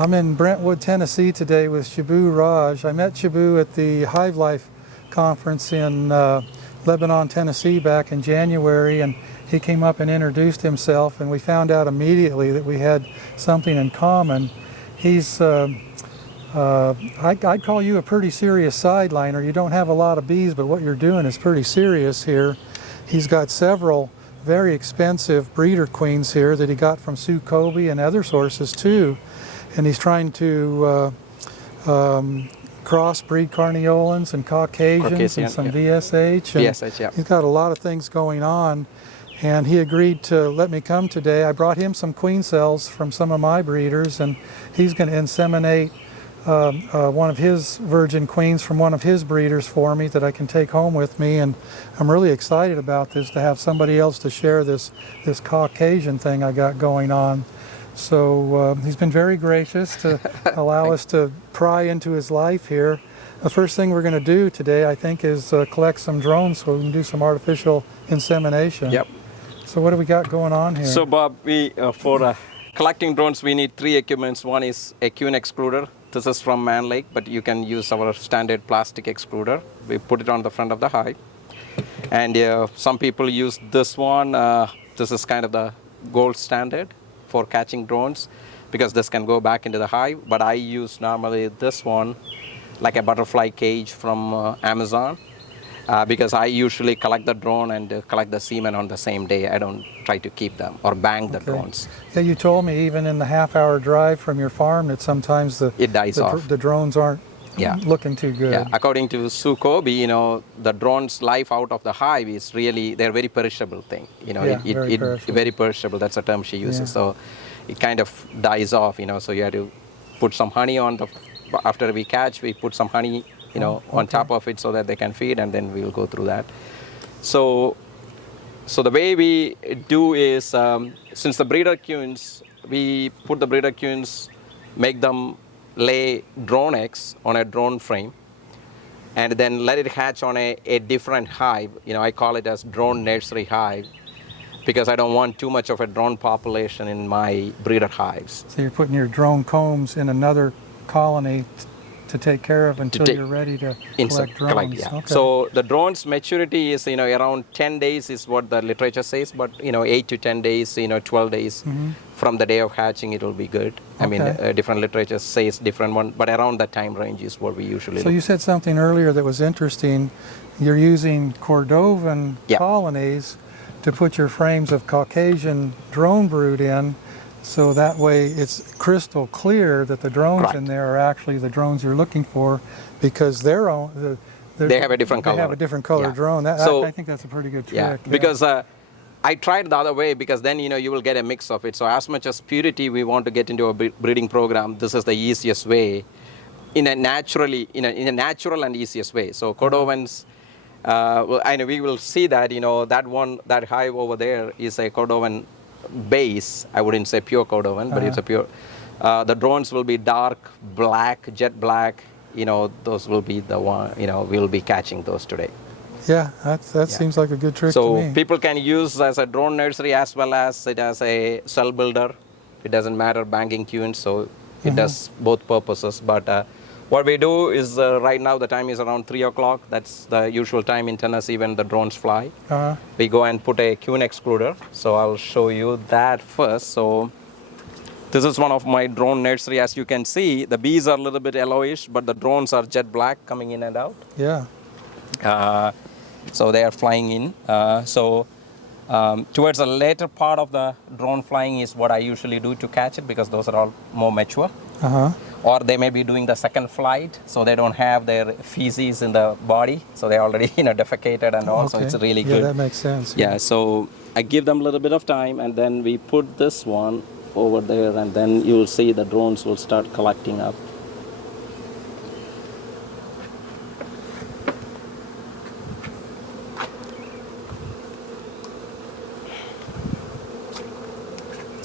I'm in Brentwood, Tennessee today with Shibu Raj. I met Shibu at the Hive Life conference in Lebanon, Tennessee back in January, and he came up and introduced himself, and we found out immediately that we had something in common. He's, I'd call you a pretty serious sideliner. You don't have a lot of bees, but what you're doing is pretty serious here. He's got several very expensive breeder queens here that he got from Sue Coby and other sources too. And he's trying to crossbreed Carniolans and Caucasians and some VSH. And VSH, yeah. He's got a lot of things going on. And he agreed to let me come today. I brought him some queen cells from some of my breeders, and he's going to inseminate one of his virgin queens from one of his breeders for me that I can take home with me. And I'm really excited about this, to have somebody else to share this Caucasian thing I got going on. So he's been very gracious to allow us to pry into his life here. The first thing we're going to do today, I think, is collect some drones so we can do some artificial insemination. Yep. So what do we got going on here? So Bob, we for collecting drones, we need 3 equipments. One is a queen excluder. This is from Man Lake, but you can use our standard plastic excluder. We put it on the front of the hive. And some people use this one. This is kind of the gold standard for catching drones, because this can go back into the hive. But I use normally this one, like a butterfly cage from Amazon, because I usually collect the drone and collect the semen on the same day. I don't try to keep them or bang the drones. Yeah, you told me even in the half-hour drive from your farm that sometimes it dies off. The drones aren't looking too good. Yeah, according to Sue Coby, the drone's life out of the hive is really, they're very perishable thing. Very perishable. That's a term she uses. Yeah. So it kind of dies off. So you have to put some honey on the. After we catch, we put some honey, on top of it so that they can feed, and then we'll go through that. So the way we do is, since the breeder queens, we put the breeder queens, make them lay drone eggs on a drone frame, and then let it hatch on a different hive. I call it as drone nursery hive, because I don't want too much of a drone population in my breeder hives. So you're putting your drone combs in another colony to take care of until you're ready to collect drones. Yeah. Okay. So the drone's maturity is around 10 days is what the literature says, but 8 to 10 days, 12 days from the day of hatching, it will be good. I mean, different literature says different one, but around that time range is what we usually you said something earlier that was interesting. You're using Cordovan colonies to put your frames of Caucasian drone brood in, so that way it's crystal clear that the drones in there are actually the drones you're looking for, because they have a different color. They have a different color drone. I think that's a pretty good trick. Yeah, because I tried the other way, because then you will get a mix of it. So as much as purity we want to get into a breeding program, this is the easiest way, in a natural and easiest way. So Cordovans, I know we will see that that hive over there is a Cordovan base. I wouldn't say pure Cordovan, but it's a pure. The drones will be dark black, jet black. Those will be the one. We'll be catching those today. Yeah, that seems like a good trick to me. So people can use as a drone nursery as well as it as a cell builder. It doesn't matter, banging queens, so it does both purposes. But what we do is right now the time is around 3 o'clock. That's the usual time in Tennessee when the drones fly. We go and put a queen excluder. So I'll show you that first. So this is one of my drone nursery. As you can see, the bees are a little bit yellowish, but the drones are jet black coming in and out. Yeah. So they are flying in. Towards the later part of the drone flying is what I usually do to catch it, because those are all more mature. Or they may be doing the second flight, so they don't have their feces in the body, so they already defecated and all. So it's really good. Yeah, that makes sense. Yeah, so I give them a little bit of time, and then we put this one over there, and then you'll see the drones will start collecting up.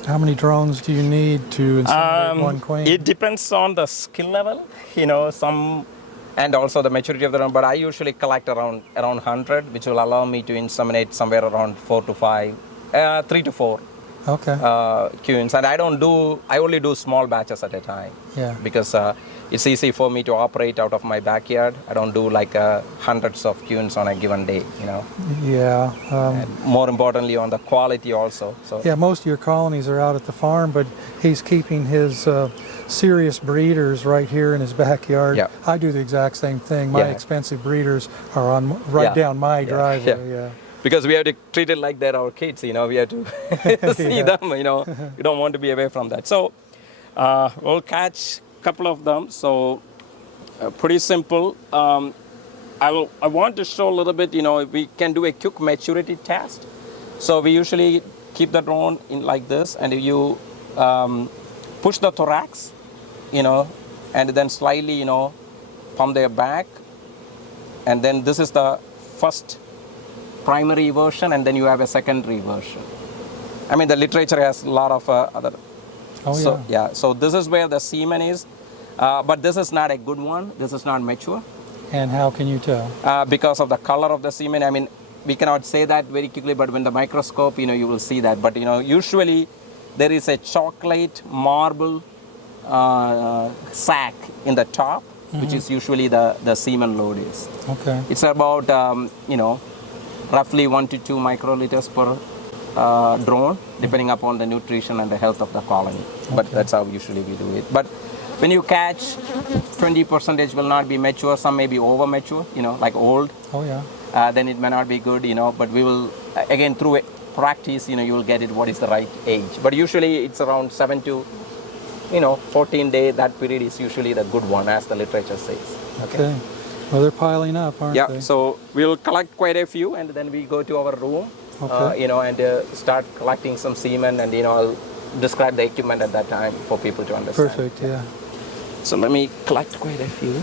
How many drones do you need to inseminate one queen? It depends on the skill level, and also the maturity of the drone. But I usually collect around 100, which will allow me to inseminate somewhere around 3 to 4 Okay. queens, and I only do small batches at a time. Yeah. Because it's easy for me to operate out of my backyard. I don't do like hundreds of queens on a given day, you know. Yeah. And more importantly, on the quality also. So Yeah, most of your colonies are out at the farm, but he's keeping his serious breeders right here in his backyard. Yeah. I do the exact same thing. My Yeah. expensive breeders are on Yeah. down my Yeah. driveway. Yeah. Yeah. Because we have to treat it like they're our kids, you know. We have to see Yeah. them, you know. We don't want to be away from that. So we'll catch a couple of them. So pretty simple. I want to show a little bit, you know, we can do a quick maturity test. So we usually keep the drone in like this, and you push the thorax, you know, and then slightly, you know, pump their back. And then this is the first primary version, and then you have a secondary version. I mean, the literature has a lot of other. Oh, So, yeah. So this is where the semen is, but this is not a good one. This is not mature. And how can you tell? Because of the color of the semen. I mean, we cannot say that very quickly, but when the microscope, you know, you will see that. But, you know, usually there is a chocolate marble sac in the top, which is usually the semen load is. Okay. It's about, you know, roughly 1 to 2 microliters per drone, depending upon the nutrition and the health of the colony. But that's how usually we do it. But when you catch, 20% will not be mature, some may be over mature, you know, like old. Oh yeah. Then it may not be good, you know, but we will, again, through practice, you know, you will get it what is the right age. But usually it's around 7 to, you know, 14 days, that period is usually the good one, as the literature says. Okay. Well, they're piling up, aren't they? Yeah, so we'll collect quite a few, and then we go to our room, you know, and start collecting some semen, and, you know, I'll describe the equipment at that time for people to understand. Perfect, yeah. So let me collect quite a few.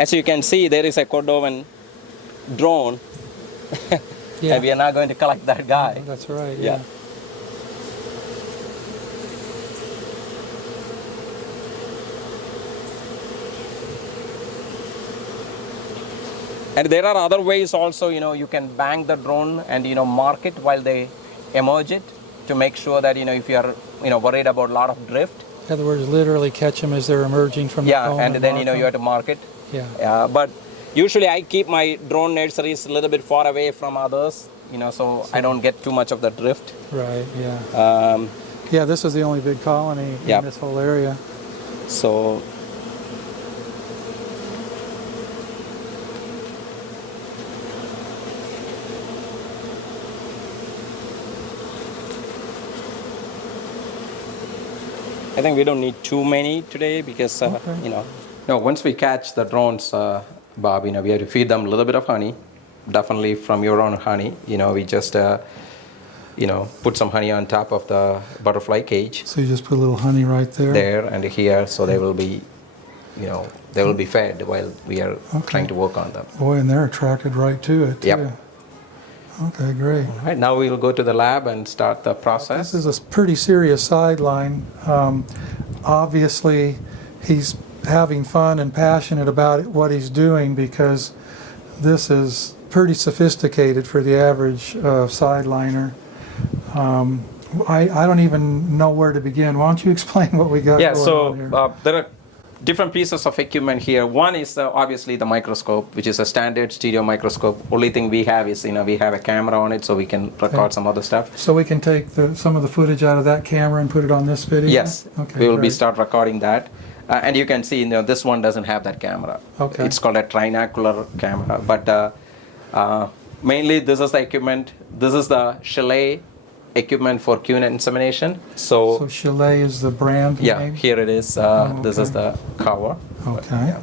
As you can see, there is a Cordovan drone, Yeah. and we are not going to collect that guy. That's right, Yeah. yeah. And there are other ways also, you know, you can bang the drone and, you know, mark it while they emerge it to make sure that, you know, if you are, you know, worried about a lot of drift. In other words, literally catch them as they're emerging from the Yeah, comb and then, you know, mark you have to mark it. them. Yeah, but usually I keep my drone nurseries a little bit far away from others, you know, so I don't get too much of the drift. Yeah, right, yeah. Yeah, this is the only big colony Yep. in this whole area. So I think we don't need too many today because, you know. No, once we catch the drones, Bob, you know, we have to feed them a little bit of honey, definitely from your own honey. You know, we just, you know, put some honey on top of the butterfly cage. So you just put a little honey right there? There and here, so they will be, you know, they will be fed while we are trying to work on them. Boy, and they're attracted right to it, too. Yep. Okay, great. All right, now we'll go to the lab and start the process. This is a pretty serious sideline. Obviously, he's having fun and passionate about what he's doing because this is pretty sophisticated for the average sideliner. I don't even know where to begin. Why don't you explain what we got Yeah, going so on here? there are different pieces of equipment here. One is obviously the microscope, which is a standard stereo microscope. Only thing we have is, you know, we have a camera on it so we can record some other stuff. So we can take some of the footage out of that camera and put it on this video? Yes, Okay, we will be great. start recording that. And you can see, you know, this one doesn't have that camera. Okay. It's called a trinocular camera. But mainly this is the equipment. This is the Schley equipment for queen insemination. So Schley is the brand Yeah, name? here it is. This is the cover. Okay.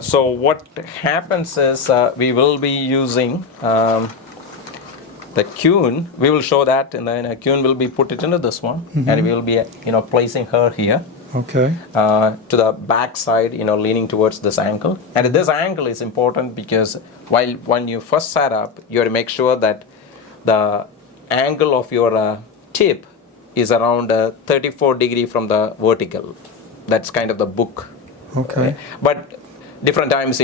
So what happens is we will be using the queen. We will show that, and then a queen will be put it into this one, and we will be, you know, placing her here. Okay. To the back side, you know, leaning towards this angle. And this angle is important because when you first set up, you have to make sure that the angle of your tip is around 34 degree from the vertical. That's kind of the book. Okay. But different times,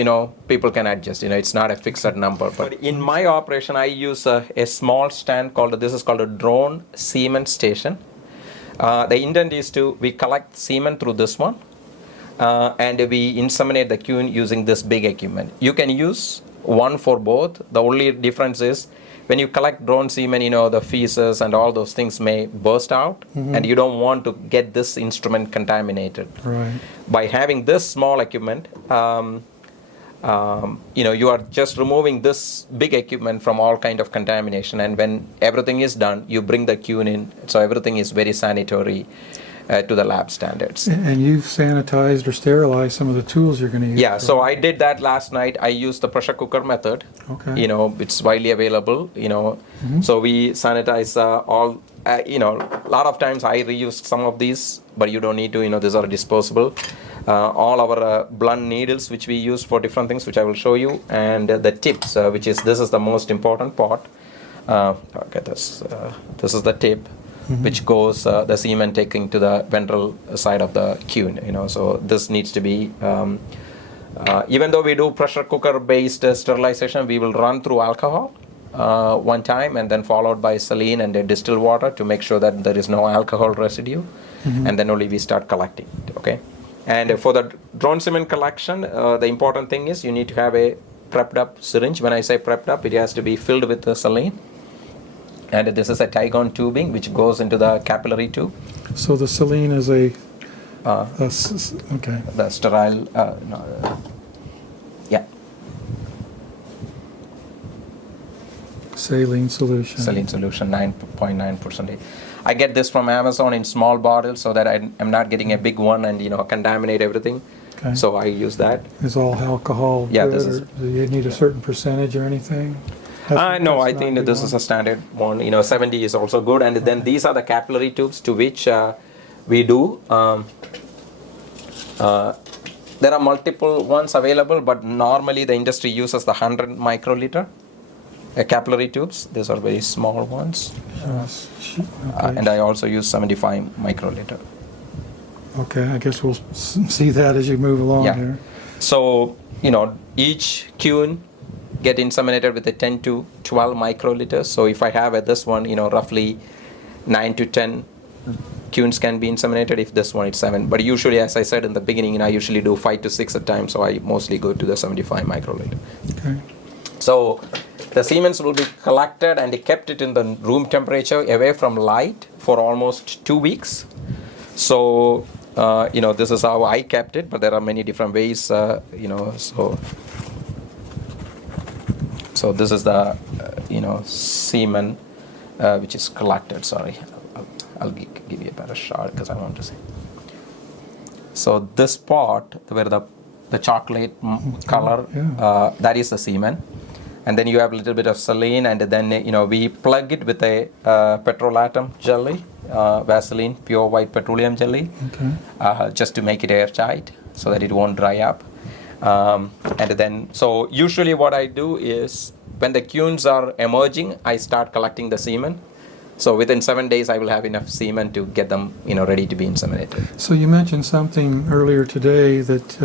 people can adjust. It's not a fixed number. But in my operation, I use a small stand this is called a drone semen station. The intent is we collect semen through this one, and we inseminate the queen using this big equipment. You can use one for both. The only difference is when you collect drone semen, the feces and all those things may burst out, and you don't want to get this instrument contaminated. Right. By having this small equipment, you are just removing this big equipment from all kind of contamination, and when everything is done, you bring the queen in, so everything is very sanitary to the lab standards. And you've sanitized or sterilized some of the tools you're going to use. Yeah, so I did that last night. I used the pressure cooker method. Okay. It's widely available. So we sanitize all. A lot of times I reuse some of these, but you don't need to. These are disposable. All our blunt needles, which we use for different things, which I will show you, and the tips, this is the most important part. Okay, this is the tip. Which goes the semen taking to the ventral side of the queen. So this needs to be, even though we do pressure cooker based sterilization, we will run through alcohol one time, and then followed by saline and distilled water to make sure that there is no alcohol residue, and then only we start collecting. Okay, and for the drone semen collection, the important thing is you need to have a prepped up syringe. When I say prepped up, it has to be filled with the saline. And this is a Tygon tubing which goes into the capillary tube. So the saline is okay. The sterile, yeah. Saline solution. Saline solution, 9.9%. I get this from Amazon in small bottles so that I'm not getting a big one and contaminate everything. Okay. So I use that. Is all alcohol yeah, good, do you need a certain percentage or anything? No, I think that this is a standard one. 70 is also good. And then these are the capillary tubes to which we do. There are multiple ones available, but normally the industry uses the 100 microliter capillary tubes. These are very small ones. Okay. And I also use 75 microliter. Okay, I guess we'll see that as you move along here. So, each queen get inseminated with a 10 to 12 microliters. So if I have this one, roughly 9 to 10 queens can be inseminated. If this one, it's 7. But usually, as I said in the beginning, I usually do 5 to 6 at a time. So I mostly go to the 75 microliter. Okay. So the semen will be collected and kept it in the room temperature away from light for almost 2 weeks. So, this is how I kept it, but there are many different ways, So this is the, semen which is collected. Sorry, I'll give you a better shot because I want to see. So this part where the chocolate color, that is the semen. And then you have a little bit of saline, and then we plug it with a petrolatum jelly, Vaseline, pure white petroleum jelly, just to make it airtight so that it won't dry up. And then, so usually what I do is when the queens are emerging, I start collecting the semen. So within 7 days, I will have enough semen to get them, ready to be inseminated. So you mentioned something earlier today that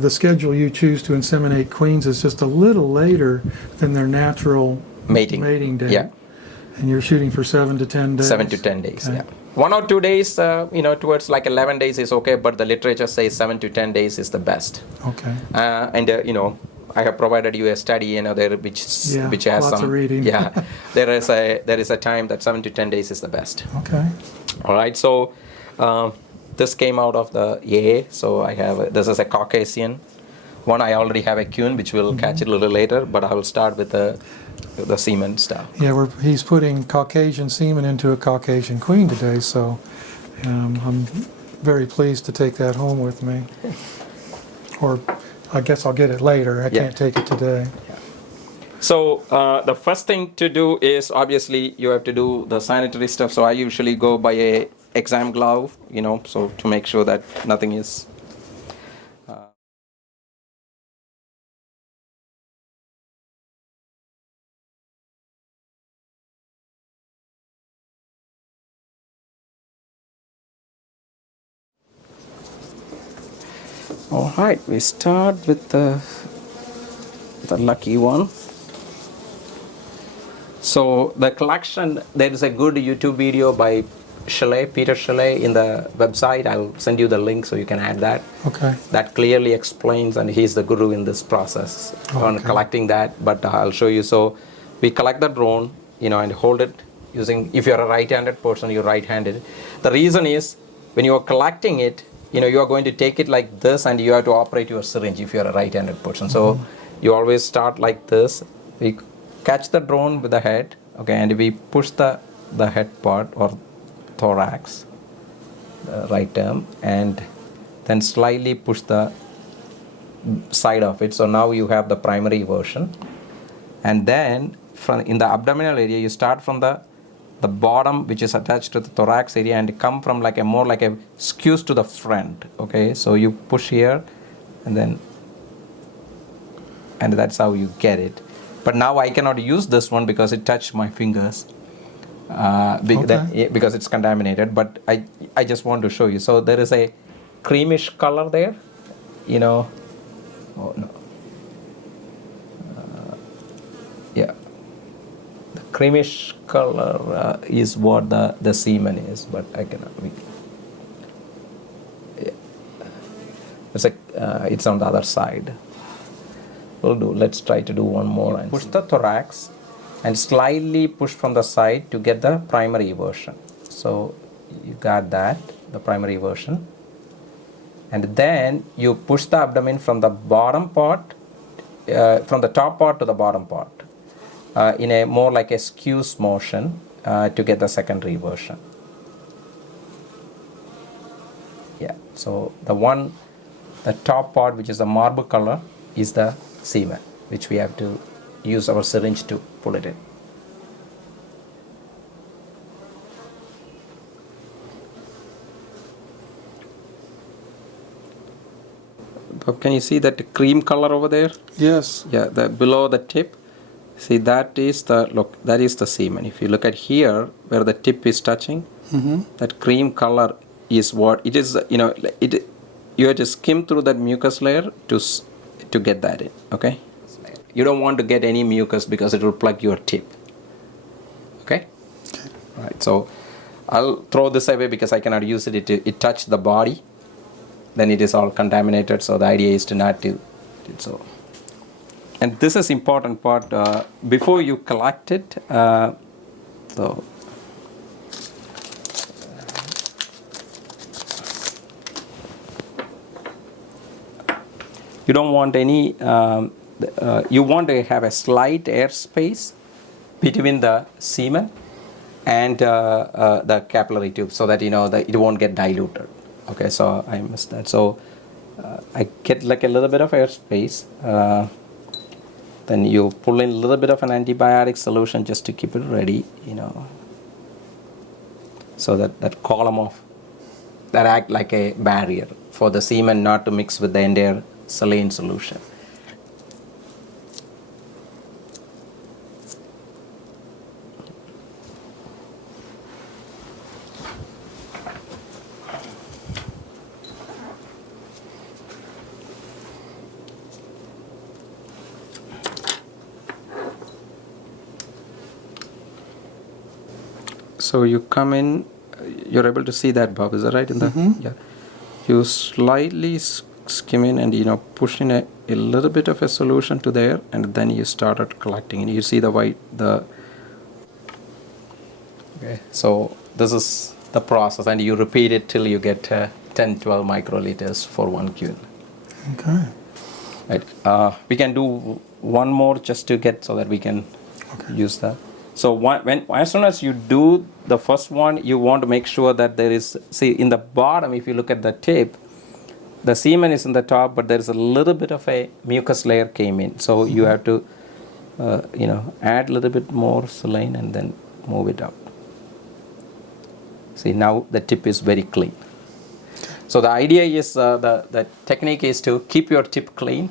the schedule you choose to inseminate queens is just a little later than their natural mating day. Yeah. And you're shooting for 7 to 10 days. 7 to 10 days. Okay. Yeah. 1 or 2 days, towards like 11 days is okay, but the literature says 7 to 10 days is the best. Okay. I have provided you a study, there which has lots some of reading. there is a time that 7 to 10 days is the best. Okay. All right. So this came out of the AA. So I have this is a Caucasian one. I already have a queen which will catch it a little later, but I will start with the semen stuff. Yeah, he's putting Caucasian semen into a Caucasian queen today, so I'm very pleased to take that home with me. Or I guess I'll get it later. I can't take it today. Yeah. So the first thing to do is obviously you have to do the sanitary stuff. So I usually go by a exam glove, so to make sure that nothing is. All right, we start with the lucky one. So the collection, there is a good YouTube video by Schley, Peter Schley, in the website. I'll send you the link so you can add that. Okay. That clearly explains, and he's the guru in this process on collecting that. But I'll show you. So we collect the drone, and hold it using. If you're a right-handed person, you're right-handed. The reason is when you are collecting it, you are going to take it like this, and you have to operate your syringe if you're a right-handed person. So you always start like this. We catch the drone with the head, and we push the head part or thorax, the right term, and then slightly push the side of it. So now you have the primary version, and then in the abdominal area, you start from the bottom, which is attached to the thorax area, and come from more like a skews to the front. Okay, so you push here, and that's how you get it. But now I cannot use this one because it touched my fingers because it's contaminated. But I just want to show you. So there is a creamish color there, Oh no. Yeah. The creamish color is what the semen is, but I cannot. It's on the other side. Let's try to do one more. And push the thorax and slightly push from the side to get the primary version. So you got that, the primary version. And then you push the abdomen from the bottom part, from the top part to the bottom part, in a more like a skews motion to get the secondary version. Yeah, so the top part, which is the marble color, is the semen, which we have to use our syringe to pull it in. Bob, can you see that cream color over there? Yes. Yeah, below the tip. See, that is the semen. If you look at here, where the tip is touching, that cream color is what it is. You have to skim through that mucus layer to get that in. Okay. You don't want to get any mucus because it will plug your tip. Okay. All right. So I'll throw this away because I cannot use it. It touched the body. Then it is all contaminated. So the idea is to not do it. So. And this is important part before you collect it. You don't want any. You want to have a slight air space between the semen and the capillary tube, so that that it won't get diluted. Okay, so I missed that. So I get like a little bit of air space. Then you pull in a little bit of an antibiotic solution just to keep it ready, so that column of that act like a barrier for the semen not to mix with the entire saline solution. So you come in, you're able to see that, Bob, is that right? Yeah. You slightly skim in and push in a little bit of a solution to there, and then you started collecting, and you see the white. Okay. So this is the process, and you repeat it till you get 10-12 microliters for 1 queen. Okay. Right. We can do one more just to get so that we can use that. So as soon as you do the first one, you want to make sure that there is, see, in the bottom, if you look at the tip, the semen is in the top, but there is a little bit of a mucus layer came in. So you have to, add a little bit more saline and then move it out. See, now the tip is very clean. So the idea is, the technique is to keep your tip clean,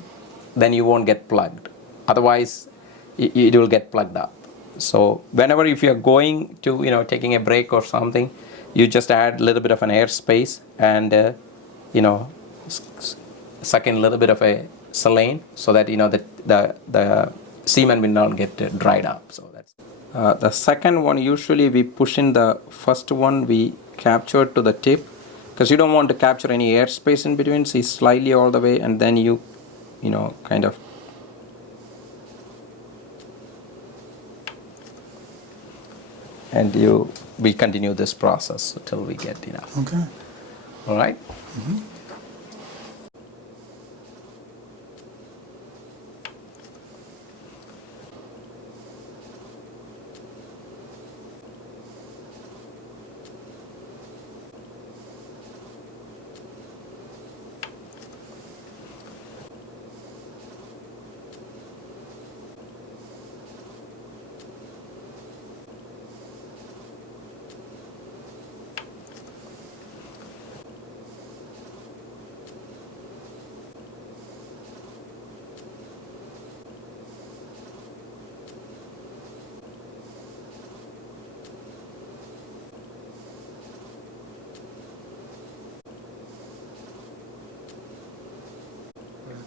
then you won't get plugged. Otherwise, it will get plugged up. So whenever if you're going to, taking a break or something, you just add a little bit of an air space and, suck in a little bit of a saline so that the semen will not get dried up. So that's the second one. Usually we push in the first one, we capture to the tip, because you don't want to capture any airspace in between. See, slightly all the way, and then you kind of. And we continue this process until we get enough. Okay. All right? Mm-hmm.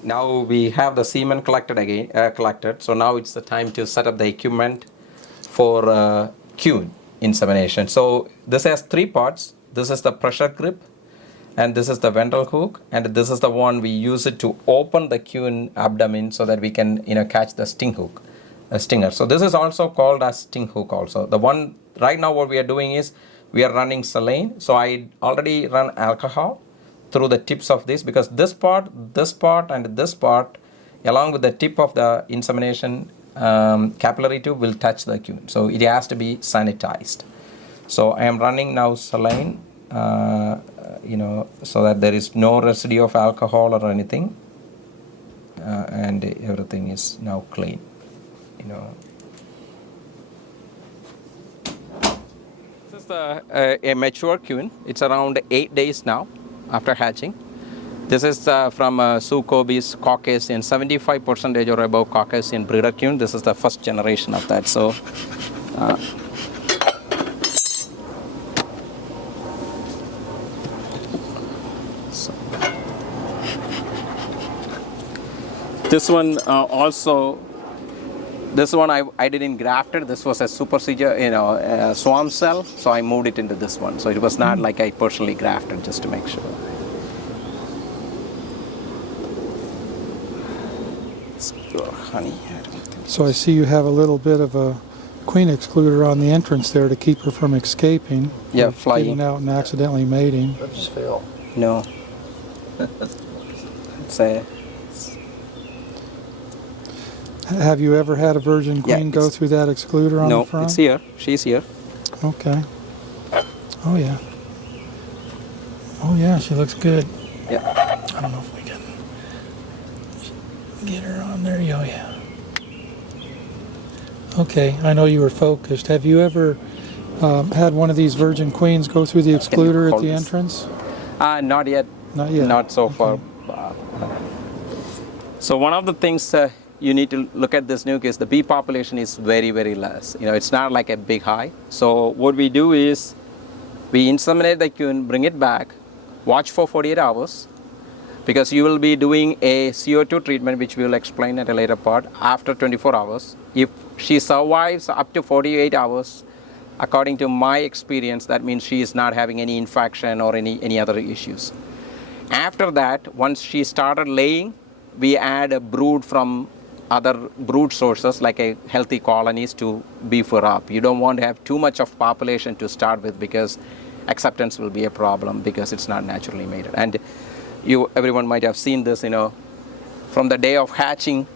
Now we have the semen collected. So now it's the time to set up the equipment for queen insemination. So this has 3 parts. This is the pressure grip, and this is the ventral hook, and this is the one we use it to open the queen abdomen so that we can catch the stinger. So this is also called as sting hook also. The one right now what we are doing is we are running saline. So I already run alcohol through the tips of this, because this part, and this part, along with the tip of the insemination capillary tube will touch the queen. So it has to be sanitized. So I am running now saline, so that there is no residue of alcohol or anything, and everything is now clean. This is a mature queen. It's around 8 days now after hatching. This is from Sue Coby's Caucasian, 75% or above Caucasian breeder queen. This is the first generation of that. So, this one also. This one I didn't graft it. This was a supersedure, a swarm cell. So I moved it into this one. So it was not like I personally grafted, just to make sure. Let's go, honey. So I see you have a little bit of a queen excluder on the entrance there to keep her from escaping. Yeah, flying. Getting out and accidentally mating. That just fail. No. It's a. Have you ever had a virgin queen go through that excluder on the front? No, it's here. She's here. Okay. Oh yeah. Oh yeah, she looks good. Yeah. I don't know if we can get her on there. Oh yeah. Okay, I know you were focused. Have you ever had one of these virgin queens go through the excluder at the entrance? Not yet. Not yet. Not so far. So one of the things you need to look at this nuke is the bee population is very, very less. It's not like a big hive. So what we do is we inseminate the queen, bring it back, watch for 48 hours, because you will be doing a CO2 treatment, which we will explain at a later part, after 24 hours. If she survives up to 48 hours, according to my experience, that means she is not having any infection or any other issues. After that, once she started laying, we add a brood from other brood sources like a healthy colonies to beef her up. You don't want to have too much of population to start with, because acceptance will be a problem because it's not naturally mated. And everyone might have seen this, from the day of hatching,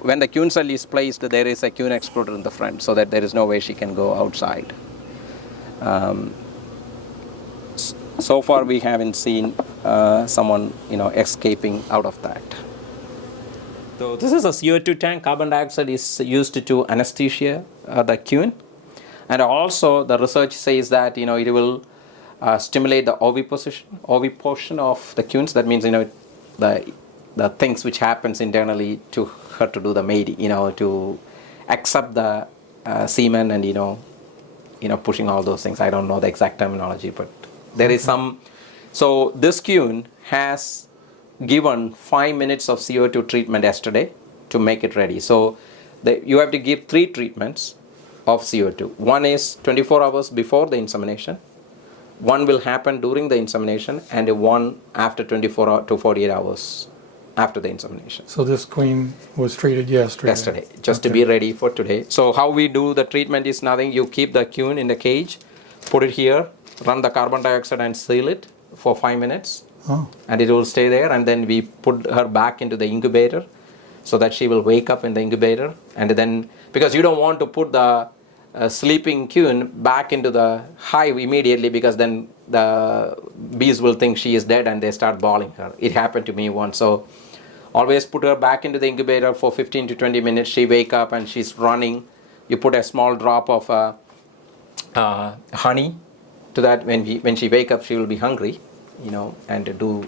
when the queen cell is placed, there is a queen excluder in the front, so that there is no way she can go outside. So far we haven't seen someone escaping out of that. So this is a CO2 tank. Carbon dioxide is used to anesthesia the queen, and also the research says that it will stimulate the oviposition of the queens. That means the things which happens internally to her to do the mating, to accept the semen and pushing all those things. I don't know the exact terminology, but there is some. So this queen has given 5 minutes of CO2 treatment yesterday to make it ready. So you have to give 3 treatments of CO2. One is 24 hours before the insemination, one will happen during the insemination, and one after 24 to 48 hours after the insemination. So this queen was treated yesterday? Yesterday, just to be ready for today. So how we do the treatment is nothing. You keep the queen in the cage, put it here, run the carbon dioxide and seal it for 5 minutes. Oh. And it will stay there, and then we put her back into the incubator so that she will wake up in the incubator. And then, because you don't want to put the sleeping queen back into the hive immediately, because then the bees will think she is dead and they start bawling her. It happened to me once. So always put her back into the incubator for 15 to 20 minutes. She wake up and she's running. You put a small drop of honey to that. When she wake up, she will be hungry, and do,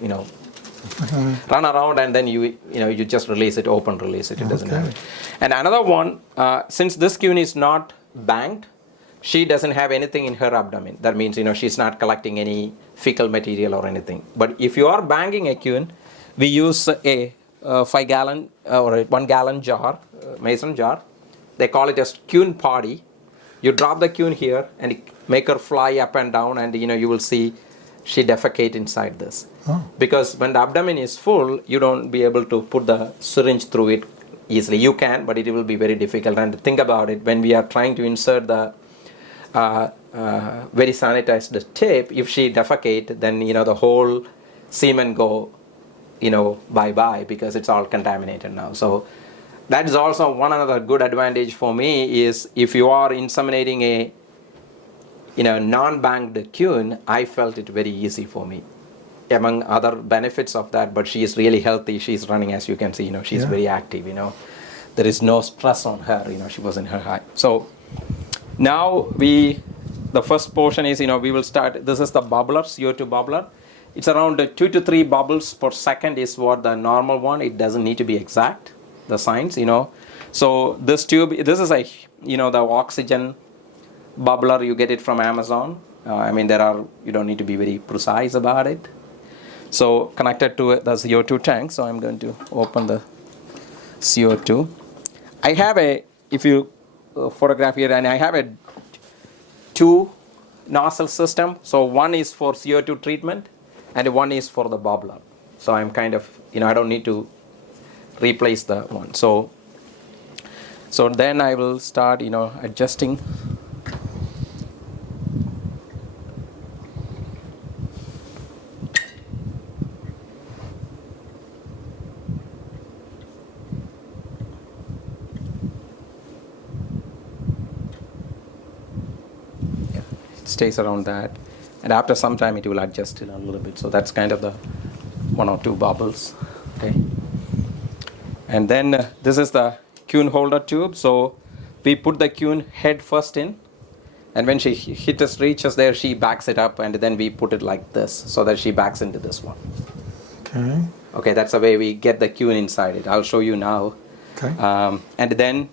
run around, and then you just release it, open release it. It doesn't have it. And another one, since this queen is not banked, she doesn't have anything in her abdomen. That means, she's not collecting any fecal material or anything. But if you are banking a queen, we use a 5-gallon or a 1-gallon jar, mason jar. They call it a queen potty. You drop the queen here and make her fly up and down, and you will see she defecate inside this. Oh. Because when the abdomen is full, you don't be able to put the syringe through it easily. You can, but it will be very difficult. And think about it, when we are trying to insert the very sanitized tip, if she defecate, then the whole semen go bye-bye, because it's all contaminated now. So that is also one another good advantage for me, is if you are inseminating a non-banked queen, I felt it very easy for me, among other benefits of that. But she is really healthy. She's running, as you can see, she's very active, there is no stress on her, she was in her hive. So now the first portion is, we will start. This is the bubbler, CO2 bubbler. It's around 2 to 3 bubbles per second is what the normal one. It doesn't need to be exact, the science, So this tube, this is the oxygen bubbler. You get it from Amazon. You don't need to be very precise about it. So connected to the CO2 tank. So I'm going to open the CO2. I have if you photograph here, and I have a 2 nozzle system. So one is for CO2 treatment, and one is for the bubbler. So I'm kind of, I don't need to replace the one. So then I will start, adjusting. Yeah, it stays around that. And after some time, it will adjust it a little bit. So that's kind of the 1 or 2 bubbles. Okay. And then this is the queen holder tube. So we put the queen head first in, and when she reaches there, she backs it up, and then we put it like this so that she backs into this one. Okay. Okay, that's the way we get the queen inside it. I'll show you now. Okay. And then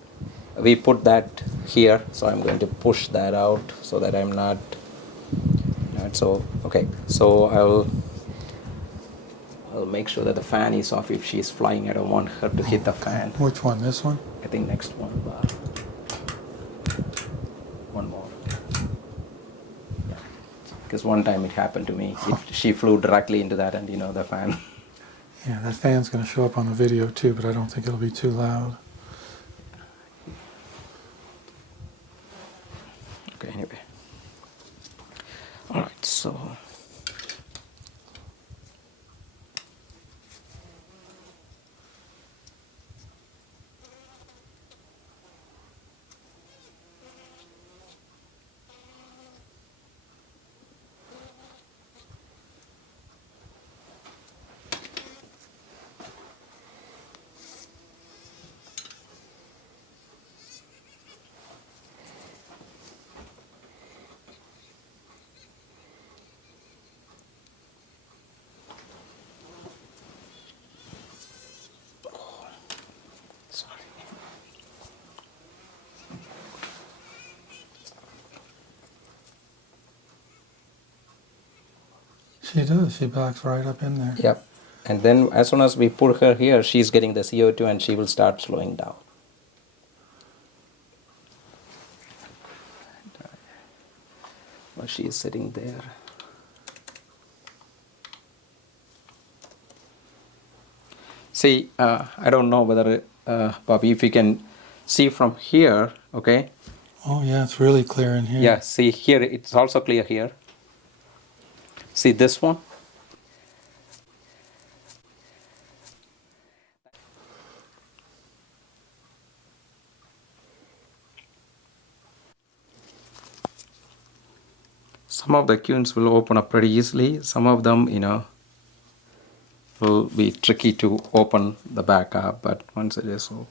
we put that here. So I'm going to push that out so that I'm not. So okay. So I'll make sure that the fan is off. If she's flying, I don't want her to hit the fan. Which one? This one? I think next one. One more. Yeah. Because one time it happened to me. She flew directly into that, and the fan. Yeah, that fan's going to show up on the video too, but I don't think it'll be too loud. Okay, anyway. All right, so. She does. She backs right up in there. Yep. And then as soon as we put her here, she's getting the CO2 and she will start slowing down. Well, she is sitting there. See, I don't know whether, Bobby, if you can see from here, okay? Oh yeah, it's really clear in here. Yeah, see here, it's also clear here. See this one? Some of the queues will open up pretty easily. Some of them, will be tricky to open the back up, but once it is open.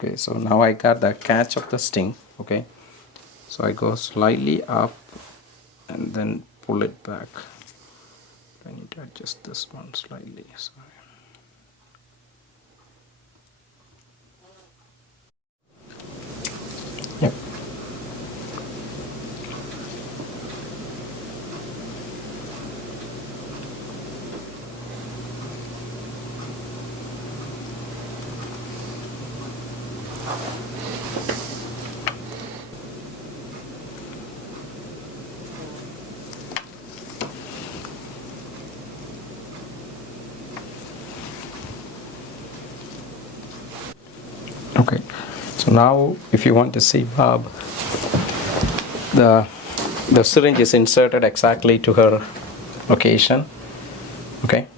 Okay, so now I got the catch of the sting, okay? So I go slightly up and then pull it back. I need to adjust this one slightly, sorry. Yep. Okay, so now if you want to see Bob, the syringe is inserted exactly to her location. Okay,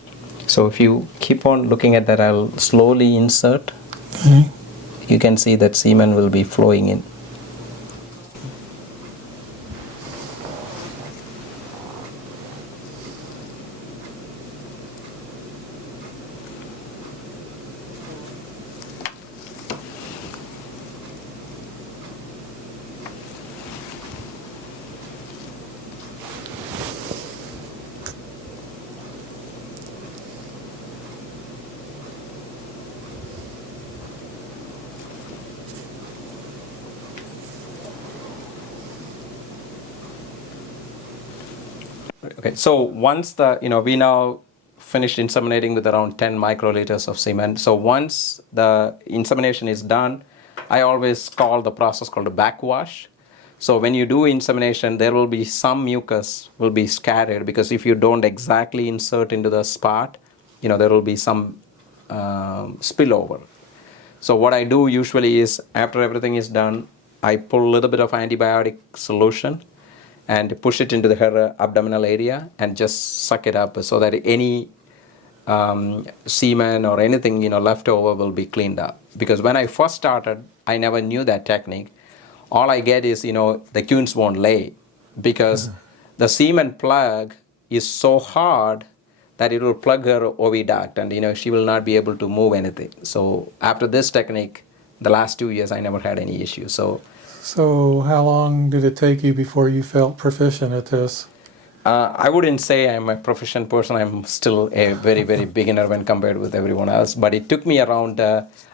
so if you keep on looking at that, I'll slowly insert. Mm-hmm. You can see that semen will be flowing in. Okay, so once we now finished inseminating with around 10 microliters of semen. So once the insemination is done, I always call the process called a backwash. So when you do insemination, there will be some mucus will be scattered because if you don't exactly insert into the spot, there will be some spillover. So what I do usually is after everything is done, I pull a little bit of antibiotic solution and push it into her abdominal area and just suck it up so that any semen or anything left over will be cleaned up. Because when I first started, I never knew that technique. All I get is the queens won't lay because the semen plug is so hard that it will plug her oviduct and she will not be able to move anything. So after this technique, the last 2 years I never had any issues. So how long did it take you before you felt proficient at this? I wouldn't say I'm a proficient person. I'm still a very, very beginner when compared with everyone else. But it took me around,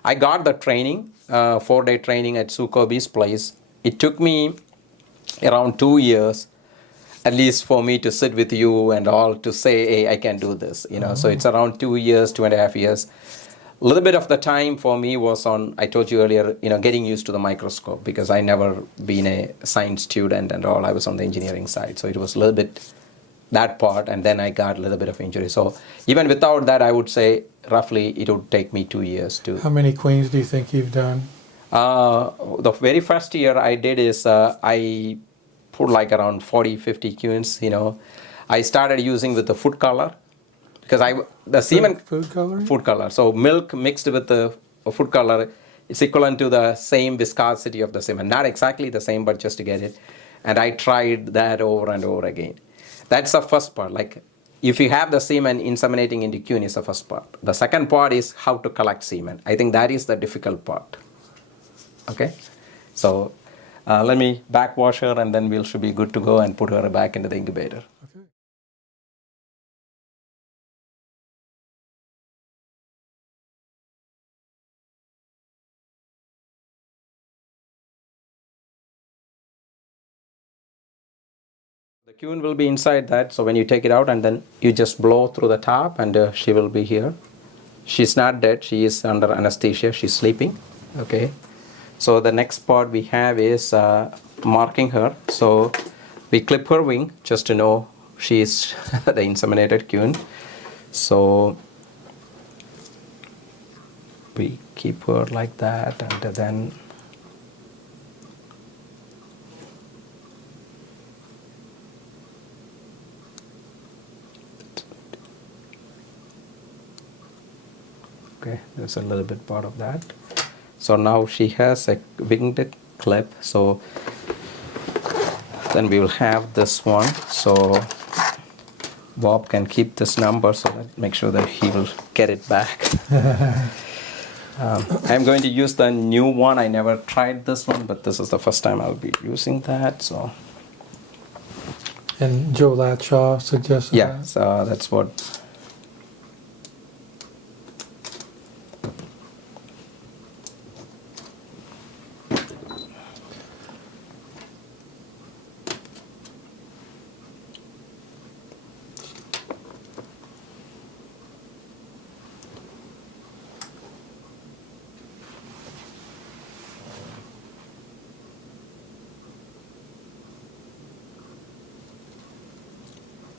I got the training, 4-day training at Sue Coby's place. It took me around 2 years, at least for me to sit with you and all to say, hey, I can do this. So it's around 2 years, 2.5 years. A little bit of the time for me was on, I told you earlier, getting used to the microscope because I never been a science student and all. I was on the engineering side. So it was a little bit that part, and then I got a little bit of injury. So even without that, I would say roughly it would take me 2 years to. How many queens do you think you've done? The very first year I did is I put like around 40, 50 queens, I started using with the food color. Because the semen food color. Food color. So milk mixed with the food color is equivalent to the same viscosity of the semen. Not exactly the same, but just to get it. And I tried that over and over again. That's the first part. Like if you have the semen inseminating into queen is the first part. The second part is how to collect semen. I think that is the difficult part. Okay, so let me backwash her, and then should be good to go and put her back into the incubator. Okay. The queen will be inside that, so when you take it out and then you just blow through the top, and she will be here. She's not dead, she is under anesthesia, she's sleeping. Okay, so the next part we have is marking her. So we clip her wing just to know she is the inseminated queen. So we keep her like that, and then okay, there's a little bit part of that. So now she has a winged clip, so then we will have this one. So Bob can keep this number, so that make sure that he will get it back. I'm going to use the new one. I never tried this one, but this is the first time I'll be using that. So. And Joe Latshaw suggested yeah, that? so that's what.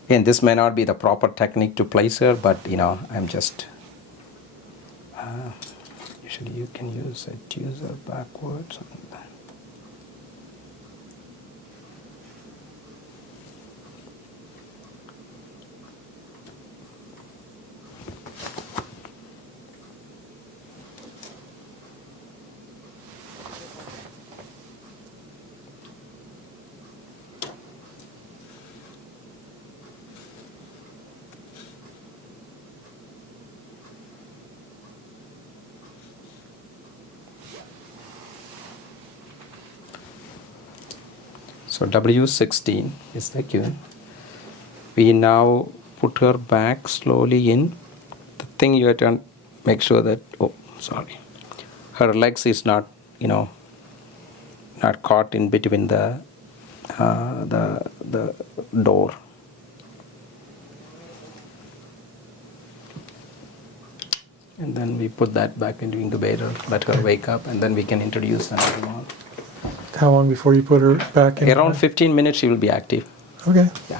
And this may not be the proper technique to place her, but I'm just. Usually you can use a tweezer backwards. So W16 is the queen. We now put her back slowly in. The thing you have to make sure that, her legs is not, not caught in between the door. And then we put that back into incubator, let her wake up, and then we can introduce another one. How long before you put her back in? Around 15 minutes she will be active. Okay. Yeah.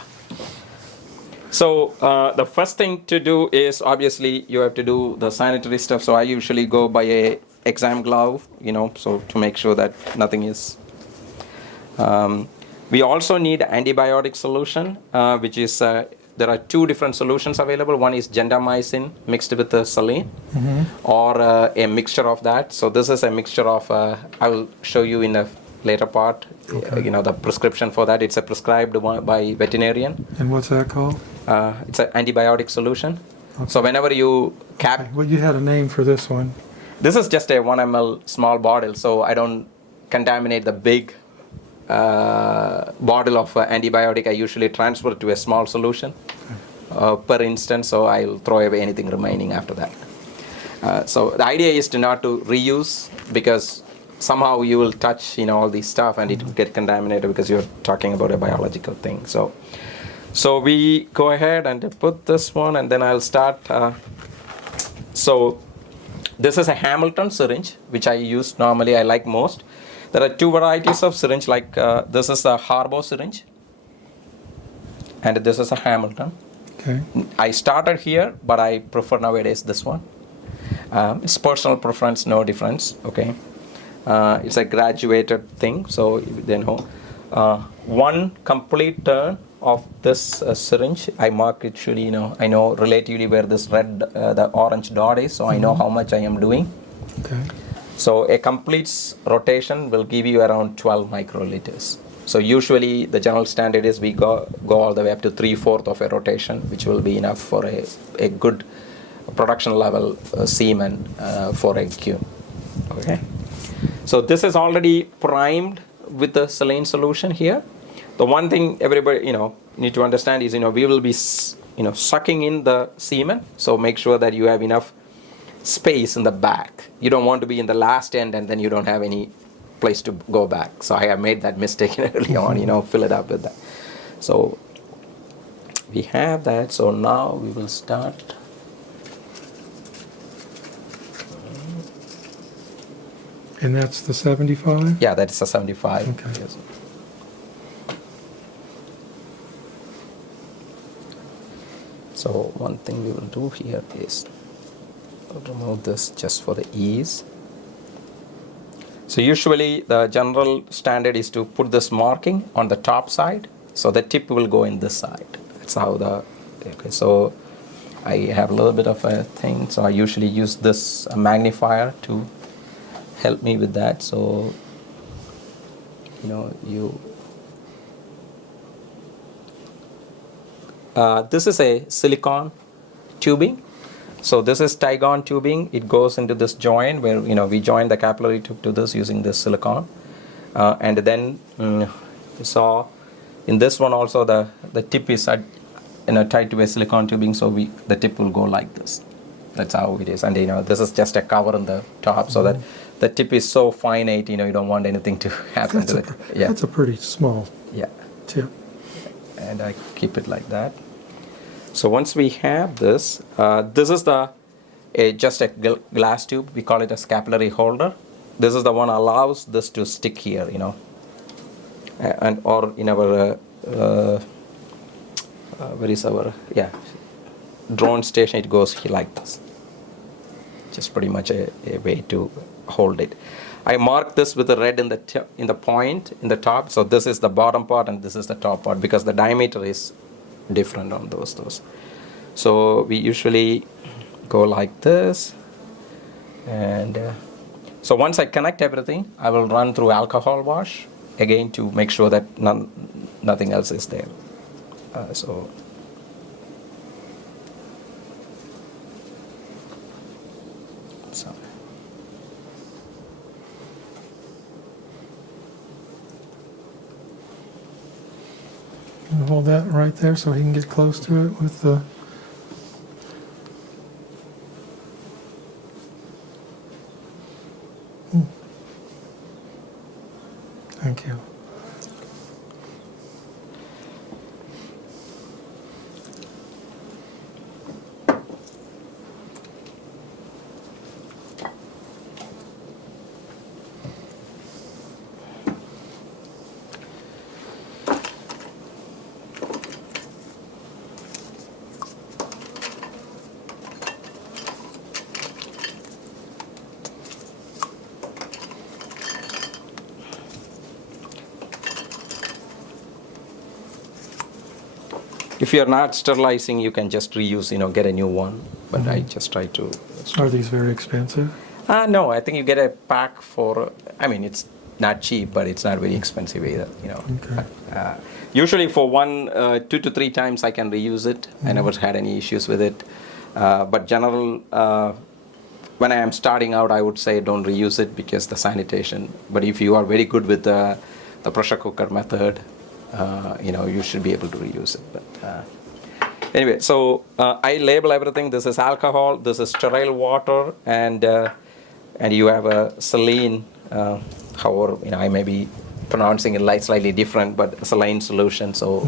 So the first thing to do is, obviously you have to do the sanitary stuff. So I usually go by a exam glove, so to make sure that nothing is. We also need antibiotic solution, which is, there are two different solutions available. One is gentamicin mixed with the saline, or a mixture of that. So this is a mixture of, I will show you in a later part, the prescription for that. It's a prescribed one by veterinarian. And what's that called? It's an antibiotic solution. Okay. So whenever you cap... Okay. Well, you had a name for this one. This is just a 1 ml small bottle, so I don't contaminate the big bottle of antibiotic. I usually transfer to a small solution per instance, so I'll throw away anything remaining after that. So the idea is not to reuse, because somehow you will touch all these stuff and it will get contaminated because you're talking about a biological thing. So we go ahead and put this one, and then I'll start. So this is a Hamilton syringe, which I use normally, I like most. There are two varieties of syringe, like this is a Harbo syringe, and this is a Hamilton. Okay. I started here, but I prefer nowadays this one. It's personal preference, no difference. Okay. It's a graduated thing, so then one complete turn of this syringe, I mark it. Usually, I know relatively where this red, the orange dot is, so I know how much I am doing. Okay. So a complete rotation will give you around 12 microliters. So usually the general standard is we go all the way up to 3/4 of a rotation, which will be enough for a good production level semen for a queen. Okay. So this is already primed with the saline solution here. The one thing everybody, need to understand is, we will be, sucking in the semen. So make sure that you have enough space in the back. You don't want to be in the last end and then you don't have any place to go back. So I have made that mistake early on, fill it up with that. So we have that. So now we will start. And that's the 75? Yeah, that's a 75. Okay. Yes. So one thing we will do here is remove this just for the ease. So usually the general standard is to put this marking on the top side, so the tip will go in this side. That's how okay, so I have a little bit of a thing, so I usually use this magnifier to help me with that. So this is a silicone tubing. So this is Tygon tubing. It goes into this joint where we join the capillary tube to this using this silicone, and then you saw in this one also the tip is tied to a silicone tubing, so the tip will go like this. That's how it is. And this is just a cover on the top, so that the tip is so finite. You don't want anything to happen to it. Yeah, that's a pretty small tip. And I keep it like that. So once we have this, this is just a glass tube. We call it a scapulary holder. This is the one allows this to stick here, and or in our where is our drone station? It goes here like this. Just pretty much a way to hold it. I mark this with the red in the point in the top. So this is the bottom part and this is the top part because the diameter is different on those. So we usually go like this, and so once I connect everything, I will run through alcohol wash again to make sure that nothing else is there. So Hold that right there so he can get close to it with the... Thank you. if you're not sterilizing, you can just reuse, get a new one. But I just try to. Are these very expensive? No, I think you get a pack for. It's not cheap, but it's not very expensive either. Okay. Usually for 2 to 3 times I can reuse it. I never had any issues with it. But general, when I am starting out, I would say don't reuse it because the sanitation. But if you are very good with the pressure cooker method, you should be able to reuse it. But anyway, so I label everything. This is alcohol, this is sterile water, and you have a saline. However, I may be pronouncing it slightly different, but saline solution. So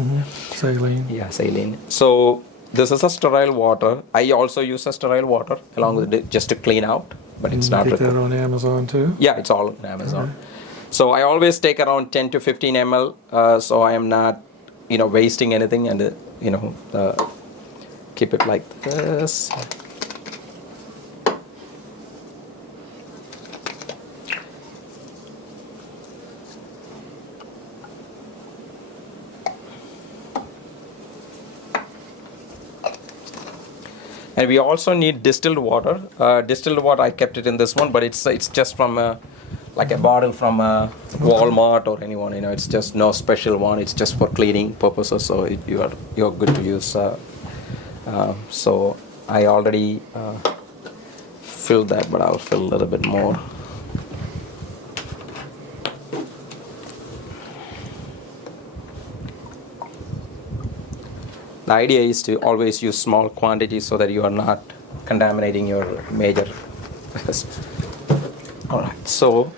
saline. Yeah, saline. So this is a sterile water. I also use a sterile water along with it just to clean out, but it's not. You get that on Amazon too? Yeah, it's all on Amazon. So I always take around 10 to 15 ml, so I am not, wasting anything, and keep it like this. And we also need distilled water. Distilled water, I kept it in this one, but it's just from a bottle from Walmart or anyone. It's just no special one. It's just for cleaning purposes. So you're good to use. So I already filled that, but I'll fill a little bit more. the idea is to always use small quantities so that you are not contaminating your major. All right, so.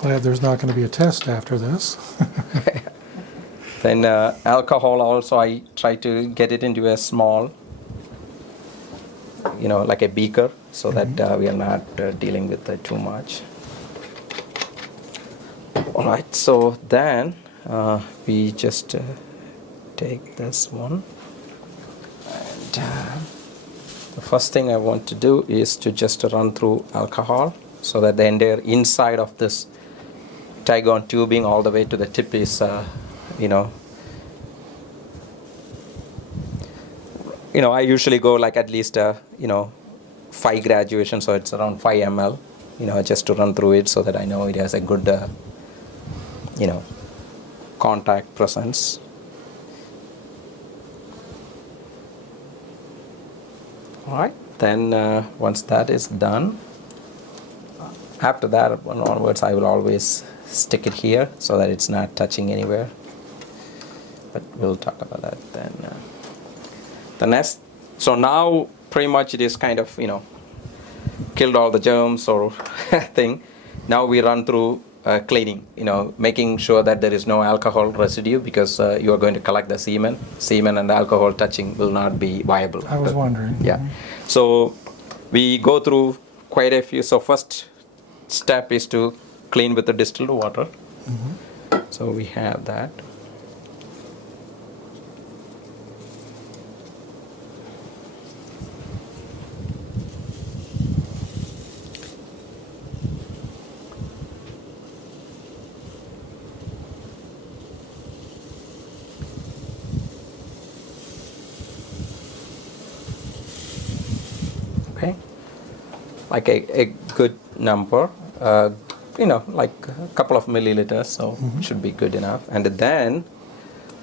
Glad there's not going to be a test after this. Then alcohol also, I try to get it into a small, like a beaker, so that we are not dealing with too much. All right, so then we just take this one. And the first thing I want to do is to just run through alcohol so that the entire inside of this Tygon tubing all the way to the tip is, I usually go like at least, 5 graduations, so it's around 5 ml, just to run through it so that I know it has a good, contact presence. All right, then once that is done, after that onwards, I will always stick it here so that it's not touching anywhere. But we'll talk about that then. The next, so now pretty much it is kind of, killed all the germs or thing. Now we run through cleaning, making sure that there is no alcohol residue, because you are going to collect the semen. Semen and alcohol touching will not be viable. I was wondering. Yeah. So we go through quite a few. So first step is to clean with the distilled water. So we have that. Okay, like a good number, like a couple of milliliters, so it should be good enough. And then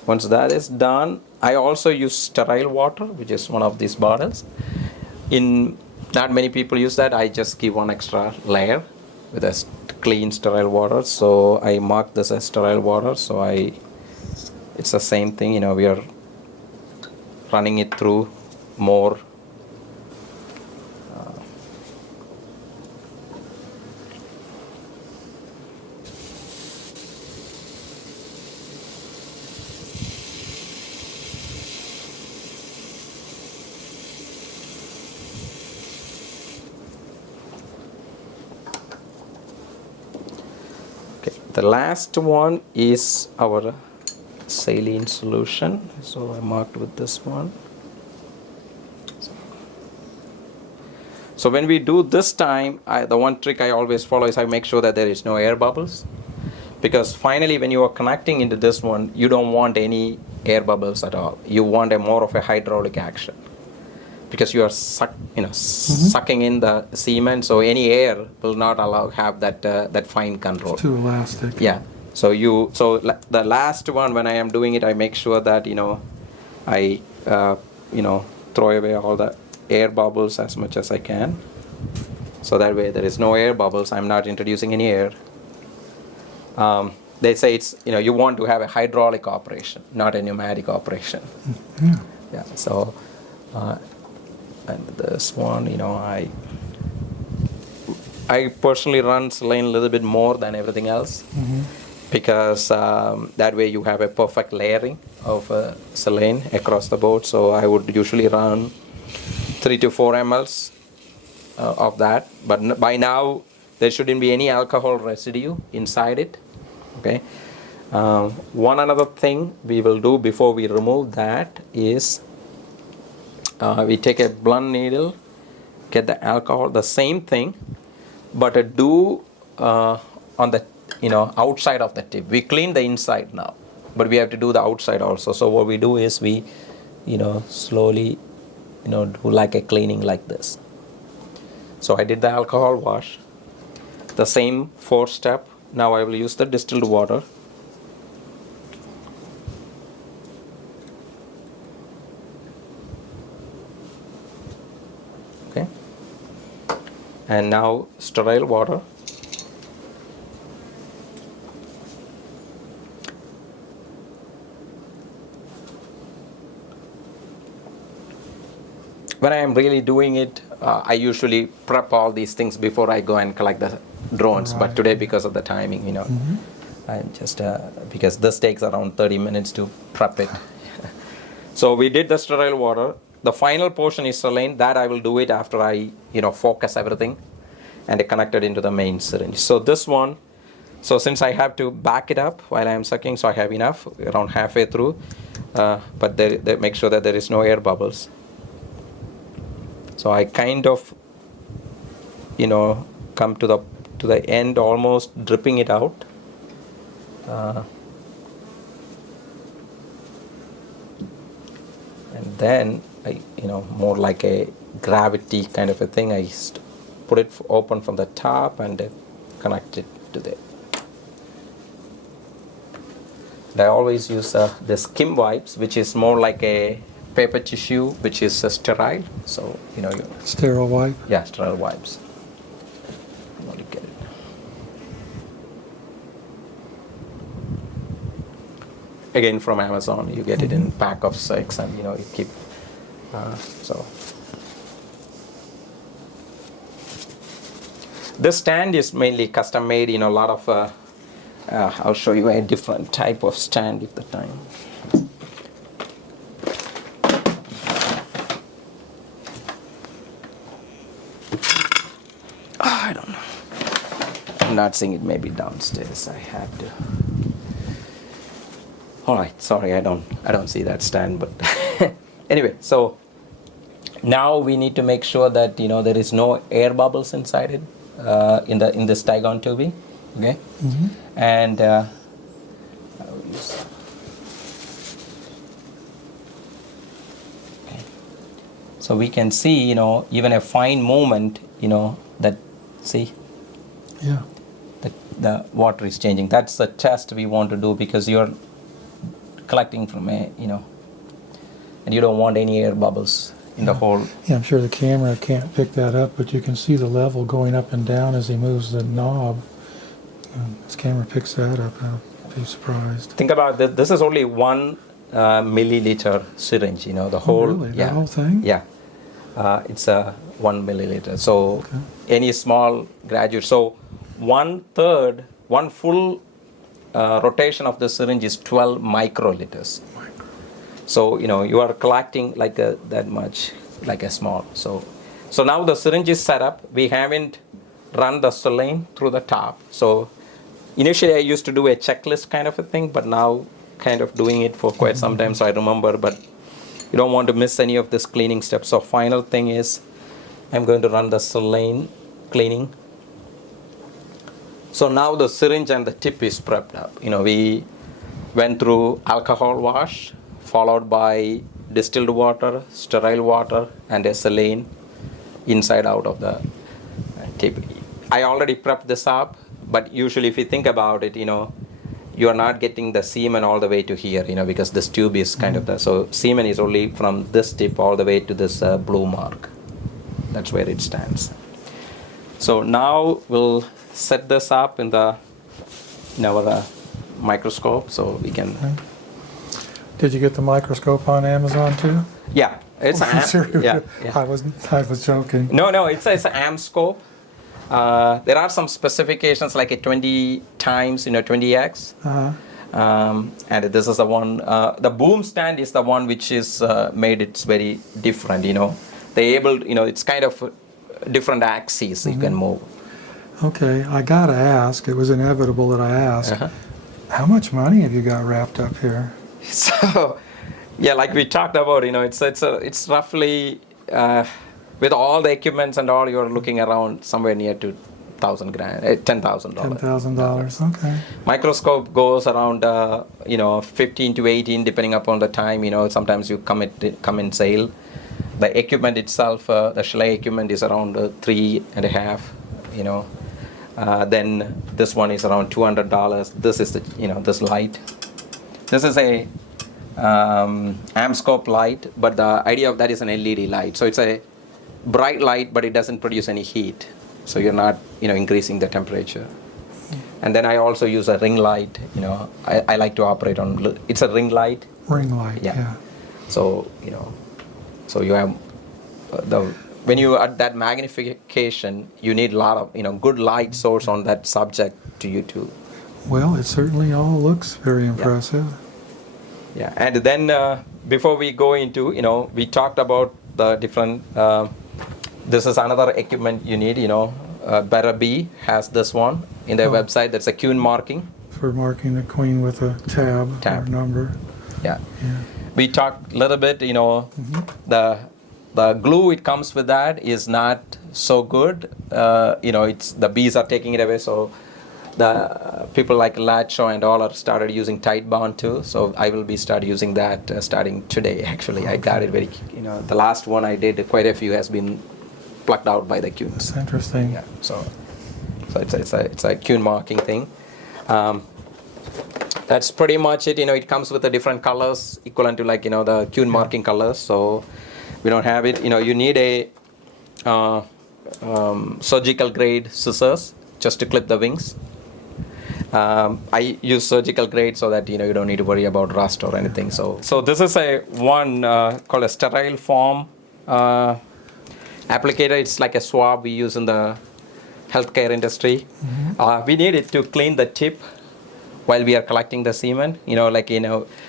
once that is done, I also use sterile water, which is one of these bottles. Not many people use that. I just give one extra layer with a clean sterile water. So I mark this as sterile water. So it's the same thing, we are running it through more. The last one is our saline solution. So I marked with this one. So when we do this time, the one trick I always follow is I make sure that there is no air bubbles. Because finally when you are connecting into this one, you don't want any air bubbles at all. You want more of a hydraulic action. Because you are sucking in the semen, so any air will not have that fine control. It's too elastic. Yeah. So the last one, when I am doing it, I make sure that I throw away all the air bubbles as much as I can. So that way there is no air bubbles. I'm not introducing any air. They say it's you want to have a hydraulic operation, not a pneumatic operation. Yeah. So. And this one, I personally run saline a little bit more than everything else, because that way you have a perfect layering of saline across the board. So I would usually run 3 to 4 mLs of that. But by now, there shouldn't be any alcohol residue inside it. Okay. One another thing we will do before we remove that is we take a blunt needle, get the alcohol, the same thing, but do on the outside of the tip. We clean the inside now, but we have to do the outside also. So what we do is we slowly do like a cleaning like this. So I did the alcohol wash, the same 4 step. Now I will use the distilled water. Okay. And now sterile water. when I am really doing it, I usually prep all these things before I go and collect the drones. But today, because of the timing, I'm just because this takes around 30 minutes to prep it. So we did the sterile water. The final portion is saline. That I will do it after I focus everything and connect it into the main syringe. So this one, so since I have to back it up while I am sucking, so I have enough around halfway through, but they make sure that there is no air bubbles. So I kind of come to the end, almost dripping it out. And then I more like a gravity kind of a thing, I put it open from the top and connect it to there. And I always use the skim wipes, which is more like a paper tissue, which is sterile. So sterile wipe. Yeah, sterile wipes. Let me get it. Again from Amazon, you get it in pack of 6, and you keep. So this stand is mainly custom made. A lot of. I'll show you a different type of stand if the time. I don't know. I'm not seeing it. Maybe downstairs. I have to. All right. Sorry, I don't see that stand. But anyway, so now we need to make sure that there is no air bubbles inside it in this Tygon tubing. Okay. Mm-hmm. And okay. So we can see even a fine movement that see. Yeah. The water is changing. That's the test we want to do, because you're collecting from and you don't want any air bubbles in the hole. Yeah, I'm sure the camera can't pick that up, but you can see the level going up and down as he moves the knob. This camera picks that up. I'll be surprised. Think about this. This is only 1 milliliter syringe. The whole. Really? The whole thing? Yeah. It's a 1 milliliter. So any small graduate. So 1/3, 1 full rotation of the syringe is 12 microliters. So you are collecting like that much, like a small. So now the syringe is set up. We haven't run the saline through the top. So initially I used to do a checklist kind of a thing, but now kind of doing it for quite some time, so I remember. But you don't want to miss any of this cleaning steps. So final thing is I'm going to run the saline cleaning. So now the syringe and the tip is prepped up. We went through alcohol wash, followed by distilled water, sterile water, and a saline inside out of the tip. I already prepped this up, but usually if you think about it, you are not getting the semen all the way to here, because this tube is kind of so semen is only from this tip all the way to this blue mark. That's where it stands. So now we'll set this up in our microscope, so we can. Did you get the microscope on Amazon too? Yeah, it's yeah. I was joking. No, it's an Amscope. There are some specifications like a 20 times, 20x. And this is the one. The boom stand is the one which is made. It's very different. They able. It's kind of different axes you can move. Okay, I gotta ask. It was inevitable that I ask. How much money have you got wrapped up here? So, yeah, like we talked about, it's roughly with all the equipments and all, you're looking around somewhere near to $10,000. $10,000. Okay. Microscope goes around 15 to 18 depending upon the time. Sometimes you come in sale. The equipment itself, the Schley equipment is around 3.5. Then this one is around $200. This is the this light. This is a Amscope light, but the idea of that is an LED light. So it's a bright light, but it doesn't produce any heat. So you're not increasing the temperature. And then I also use a ring light. I like to operate on. It's a ring light. Ring light. Yeah. So so you have when you at that magnification, you need a lot of good light source on that subject to you too. Well, it certainly all looks very impressive. Yeah, and then before we go into, we talked about the different. This is another equipment you need. Better Bee has this one in their website. That's a queen marking. For marking the queen with a tab. Or number. Yeah. We talked a little bit. The glue it comes with that is not so good. It's the bees are taking it away. So the people like Lacho and all are started using tight bond too. So I will be start using that starting today. Actually, I got it very. The last one I did, quite a few has been plucked out by the queens. That's interesting. Yeah. So it's a queen marking thing. That's pretty much it. It comes with the different colors equivalent to the queen marking colors. So we don't have it. You need a surgical grade scissors just to clip the wings. I use surgical grade so that you don't need to worry about rust or anything. So this is a one called a sterile foam applicator. It's like a swab we use in the healthcare industry. We need it to clean the tip while we are collecting the semen.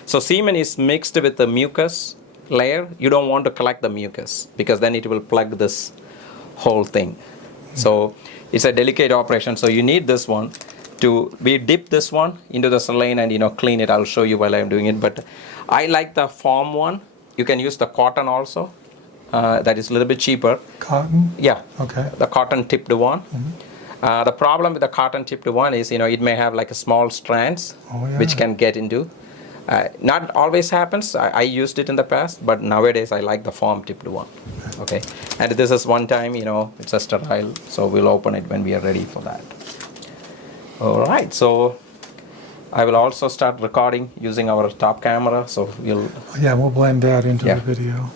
So semen is mixed with the mucus layer. You don't want to collect the mucus because then it will plug this whole thing. So it's a delicate operation. So you need this one. We dip this one into the saline and clean it. I'll show you while I'm doing it. But I like the foam one. You can use the cotton also. That is a little bit cheaper. Cotton? Yeah. Okay. The cotton tipped one. The problem with the cotton tipped one is it may have like a small strands which can get into. Not always happens. I used it in the past, but nowadays I like the foam tipped one. Okay. And this is one time, it's a sterile, so we'll open it when we are ready for that. All right, so I will also start recording using our top camera, so we'll... Yeah, we'll blend that into the video.